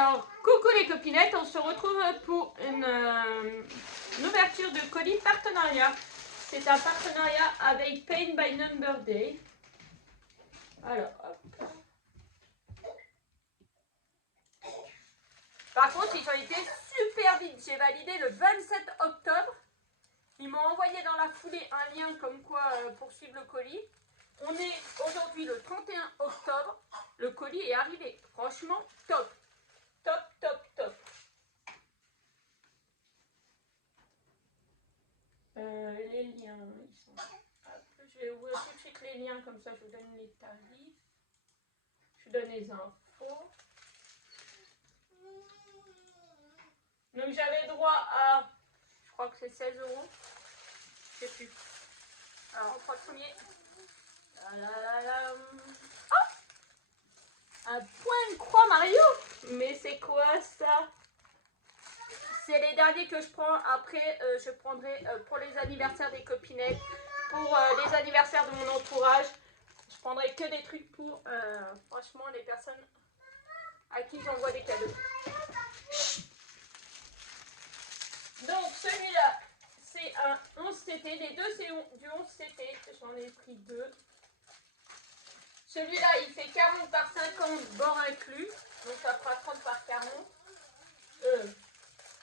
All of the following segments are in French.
Alors, coucou les copinettes, on se retrouve pour une ouverture de colis partenariat. C'est un partenariat avec Paint by Number Day. Alors, hop. Par contre, ils ont été super vite. J'ai validé le 27 octobre. Ils m'ont envoyé dans la foulée un lien comme quoi poursuivre le colis. On est aujourd'hui le 31 octobre. Le colis est arrivé. Franchement, top. Top, top, top. Les liens, ils sont... Hop, je vais ouvrir tout de suite les liens, comme ça je vous donne les tarifs. Je vous donne les infos. Donc j'avais droit à, je crois que c'est 16 €. Je sais plus. Alors on prend le premier. Oh, un point de croix Mario. Mais c'est quoi ça? C'est les derniers que je prends. Après, je prendrai pour les anniversaires des copinettes, pour les anniversaires de mon entourage. Je prendrai que des trucs pour, franchement, les personnes à qui j'envoie des cadeaux. Donc, celui-là, c'est un 11CT. Les deux, c'est du 11CT. J'en ai pris deux. Celui-là, il fait 40 par 50, bord inclus. Donc, ça fera 30 par 40.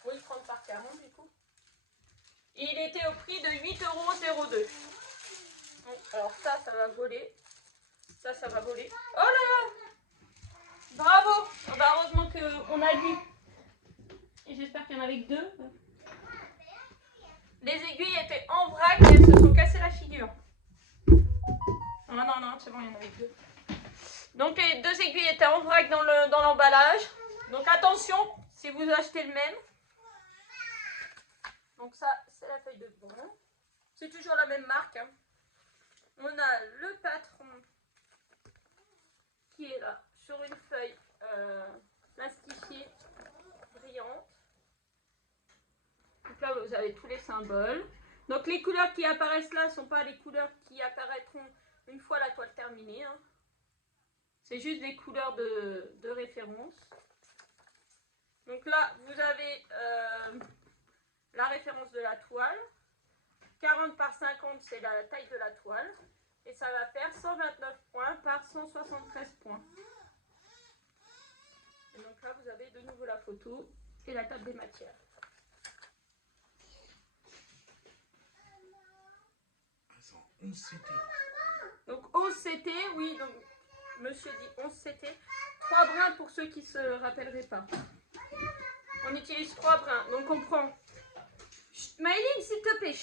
Oui, 30 par 40 du coup. Et il était au prix de 8,02 €. Alors ça va voler. Ça va voler. Oh là là! Bravo! Bah, heureusement qu'on a vu. Et j'espère qu'il y en avait que deux. Les aiguilles étaient en vrac et elles se sont cassées la figure. Non, c'est bon, il y en avait que deux. Donc les deux aiguilles étaient en vrac dans l'emballage. Donc attention, si vous achetez le même. Donc ça, c'est la feuille de bon. C'est toujours la même marque. Hein. On a le patron qui est là, sur une feuille plastifiée, brillante. Donc là, vous avez tous les symboles. Donc les couleurs qui apparaissent là ne sont pas les couleurs qui apparaîtront une fois la toile terminée. Hein. C'est juste des couleurs de référence. Donc là, vous avez la référence de la toile. 40 par 50, c'est la taille de la toile. Et ça va faire 129 points par 173 points. Et donc là, vous avez de nouveau la photo et la table des matières. Donc 11 CT, oui, donc monsieur dit 11 CT. 3 brins pour ceux qui ne se rappelleraient pas. On utilise 3 brins, donc on prend... Maëline, s'il te plaît.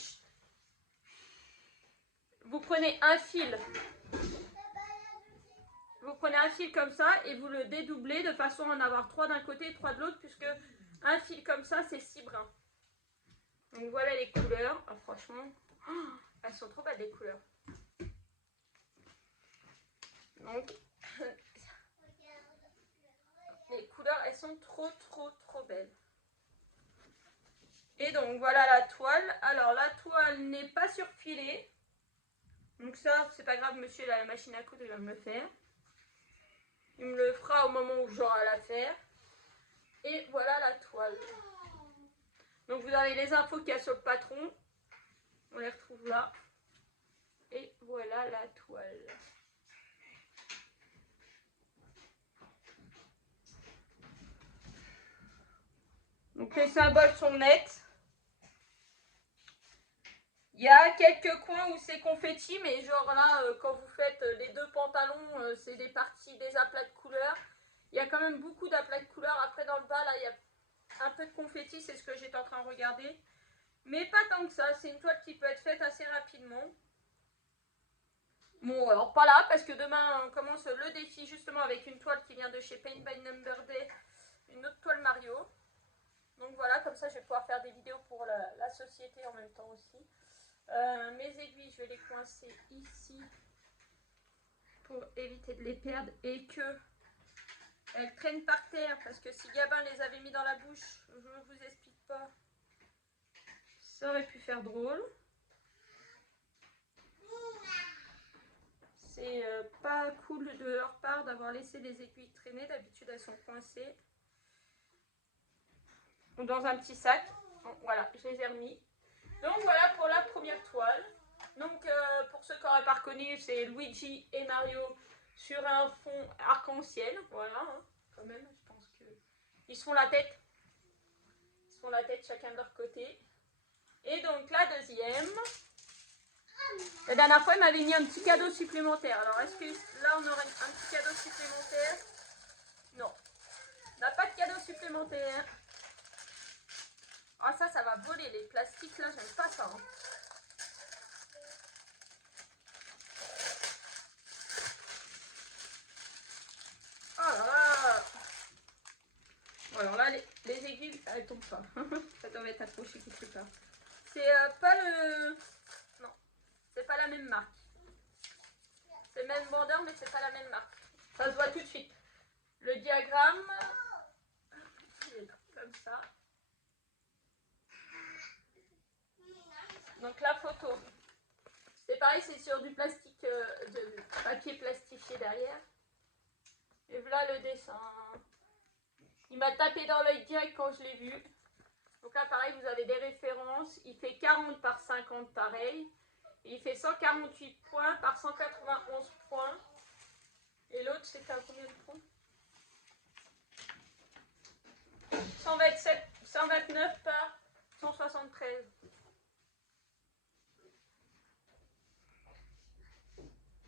Vous prenez un fil. Vous prenez un fil comme ça et vous le dédoublez de façon à en avoir 3 d'un côté et 3 de l'autre, puisque un fil comme ça, c'est 6 brins. Donc voilà les couleurs. Oh, franchement, elles sont trop belles les couleurs. Donc, les couleurs, elles sont trop belles. Et donc voilà la toile. Alors la toile n'est pas surfilée. Donc ça, c'est pas grave, monsieur, il a la machine à coudre, il va me le faire. Il me le fera au moment où j'aurai à la faire. Et voilà la toile. Donc vous avez les infos qu'il y a sur le patron. On les retrouve là. Et voilà la toile. Donc les symboles sont nets. Il y a quelques coins où c'est confetti, mais genre là, quand vous faites les deux pantalons, c'est des parties, des aplats de couleurs. Il y a quand même beaucoup d'aplats de couleurs. Après, dans le bas, là, il y a un peu de confetti, c'est ce que j'étais en train de regarder. Mais pas tant que ça, c'est une toile qui peut être faite assez rapidement. Bon, alors pas là, parce que demain, on commence le défi justement avec une toile qui vient de chez Paint by Number Day, une autre toile Mario. Donc voilà, comme ça, je vais pouvoir faire des vidéos pour la société en même temps aussi. Mes aiguilles, je vais les coincer ici pour éviter de les perdre et que elles traînent par terre, parce que si Gabin les avait mis dans la bouche, je ne vous explique pas, ça aurait pu faire drôle. C'est pas cool de leur part d'avoir laissé les aiguilles traîner, d'habitude elles sont coincées. ou dans un petit sac. Bon, voilà, je les ai remis. Donc voilà pour la première toile. Donc pour ceux qui n'auraient pas reconnu, c'est Luigi et Mario sur un fond arc-en-ciel. Voilà, hein, quand même, je pense que ils se font la tête. Ils se font la tête chacun de leur côté. Et donc la deuxième. La dernière fois, il m'avait mis un petit cadeau supplémentaire. Alors est-ce que là on aurait un petit cadeau supplémentaire? Non. On n'a pas de cadeau supplémentaire. Ah ça va voler les plastiques là, j'aime pas ça. Hein. Oh là là. Bon, alors là, les aiguilles, elles tombent pas. Ça doit être accroché quelque part. C'est pas le... Non, c'est pas la même marque. C'est le même vendeur, mais c'est pas la même marque. Ça se voit tout de suite. Le diagramme, il est comme ça. Donc la photo, c'est pareil, c'est sur du plastique, de papier plastifié derrière. Et voilà le dessin. Il m'a tapé dans l'œil direct quand je l'ai vu. Donc là, pareil, vous avez des références. Il fait 40 par 50 pareil. Et il fait 148 points par 191 points. Et l'autre, c'était à combien de points? 129 par 173.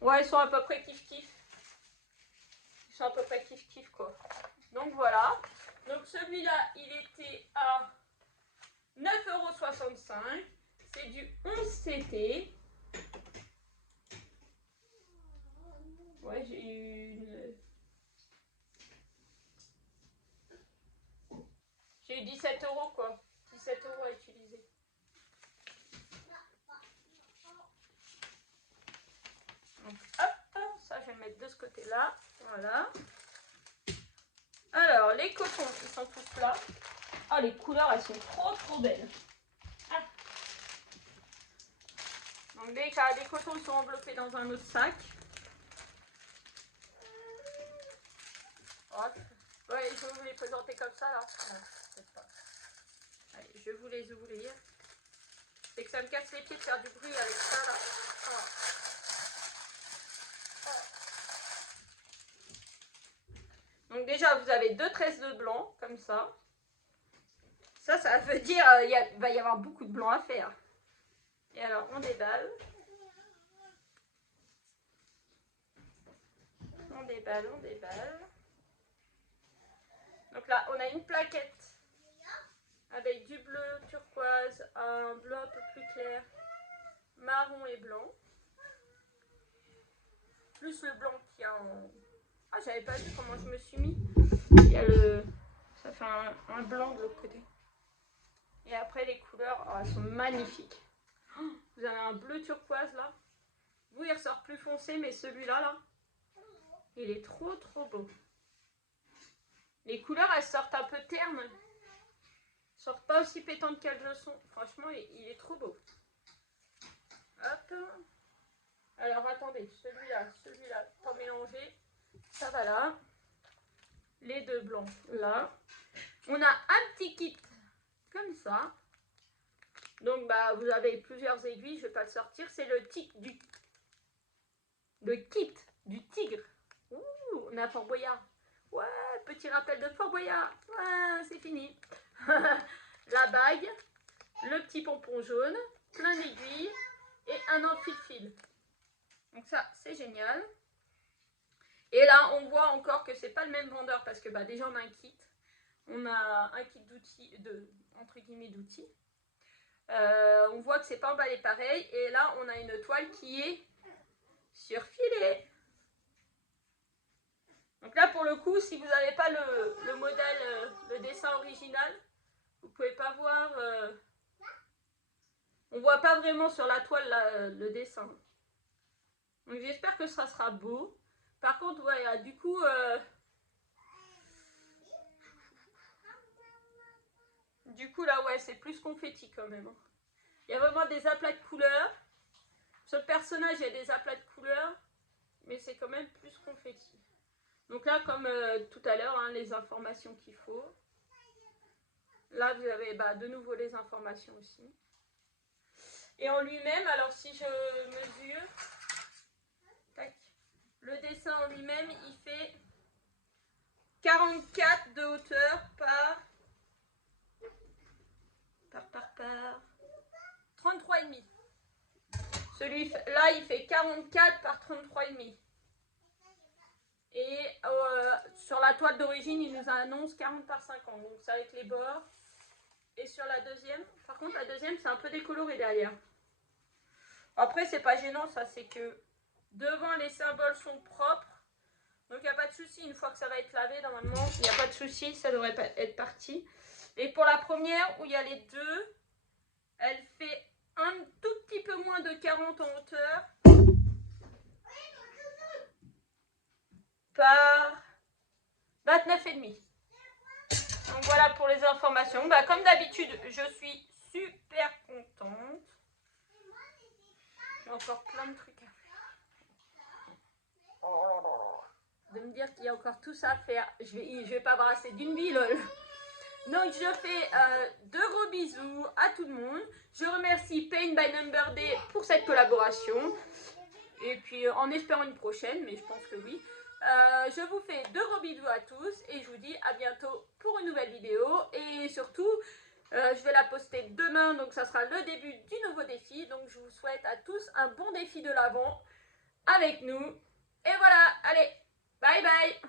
Ouais, ils sont à peu près kiff-kiff. Ils sont à peu près kiff-kiff, quoi. Donc voilà. Donc celui-là, il était à 9,65 €. C'est du 11 CT. Ouais, j'ai eu une... J'ai eu 17 € quoi. 17 € à utiliser. Donc hop, ça je vais le mettre de ce côté-là. Voilà. Alors, les cotons, ils sont tous là. Ah, les couleurs, elles sont trop belles. Ah. Donc déjà, les cotons sont enveloppés dans un autre sac. Oh, ouais, je vais vous les présenter comme ça, là. Non, peut-être pas. Allez, je vais vous les ouvrir. C'est que ça me casse les pieds de faire du bruit avec ça, là. Oh. Oh. Donc déjà, vous avez 2 tresses de blanc, comme ça. Ça veut dire qu'il va y avoir beaucoup de blanc à faire. Et alors, on déballe. On déballe, on déballe. Donc là, on a une plaquette avec du bleu turquoise, un bleu un peu plus clair, marron et blanc. Plus le blanc qui a en... Ah, j'avais pas vu comment je me suis mis. Il y a le... Ça fait un blanc de l'autre côté. Et après, les couleurs, oh, elles sont magnifiques. Oh, vous avez un bleu turquoise là. Vous, il ressort plus foncé, mais celui-là, là, il est trop beau. Les couleurs, elles sortent un peu ternes. Elles sortent pas aussi pétantes qu'elles le sont. Franchement, il est trop beau. Hop. Alors, attendez, celui-là, pas mélanger. Ça va là. Les deux blancs là. On a un petit kit comme ça. Donc, bah, vous avez plusieurs aiguilles. Je vais pas le sortir. C'est le kit du tigre. Ouh, on a Fort Boyard. Ouais, petit rappel de Fort Boyard. Ouais, c'est fini. La bague, le petit pompon jaune, plein d'aiguilles et un enfile-fil. Donc ça, c'est génial. Et là, on voit encore que c'est pas le même vendeur parce que bah, déjà, on a un kit. On a un kit d'outils, entre guillemets d'outils. On voit que c'est pas emballé pareil. Et là, on a une toile qui est surfilée. Donc là, pour le coup, si vous n'avez pas le modèle, le dessin original, vous ne pouvez pas voir... on ne voit pas vraiment sur la toile là, le dessin. Donc j'espère que ça sera beau. Par contre, voilà, du coup... là, ouais, c'est plus confetti quand même. Il y a vraiment des aplats de couleurs. Sur le personnage, il y a des aplats de couleurs. Mais c'est quand même plus confetti. Donc là, comme tout à l'heure, hein, les informations qu'il faut. Là, vous avez de nouveau les informations aussi. Et en lui-même, alors si je mesure, tac, le dessin en lui-même, il fait 44 de hauteur par 33,5. Celui-là, il fait 44 par 33,5. Et sur la toile d'origine, il nous annonce 40 par 50. Donc c'est avec les bords. Et sur la deuxième, par contre, la deuxième, c'est un peu décoloré derrière. Après, c'est pas gênant, ça, c'est que devant, les symboles sont propres. Donc, il n'y a pas de souci. Une fois que ça va être lavé, normalement, il n'y a pas de souci. Ça devrait être parti. Et pour la première, où il y a les deux, elle fait un tout petit peu moins de 40 en hauteur. Par 29,5. Donc voilà pour les informations. Comme d'habitude, je suis super contente. J'ai encore plein de trucs à faire. De me dire qu'il y a encore tout ça à faire. Je vais pas brasser d'une vie, lol. Donc je fais de gros bisous à tout le monde. Je remercie Paint by Number Day pour cette collaboration. Et puis en espérant une prochaine, mais je pense que oui. Je vous fais de gros bisous à tous et je vous dis à bientôt pour une nouvelle vidéo. Et surtout, je vais la poster demain, donc ça sera le début du nouveau défi. Donc je vous souhaite à tous un bon défi de l'Avent avec nous. Et voilà, allez, bye bye!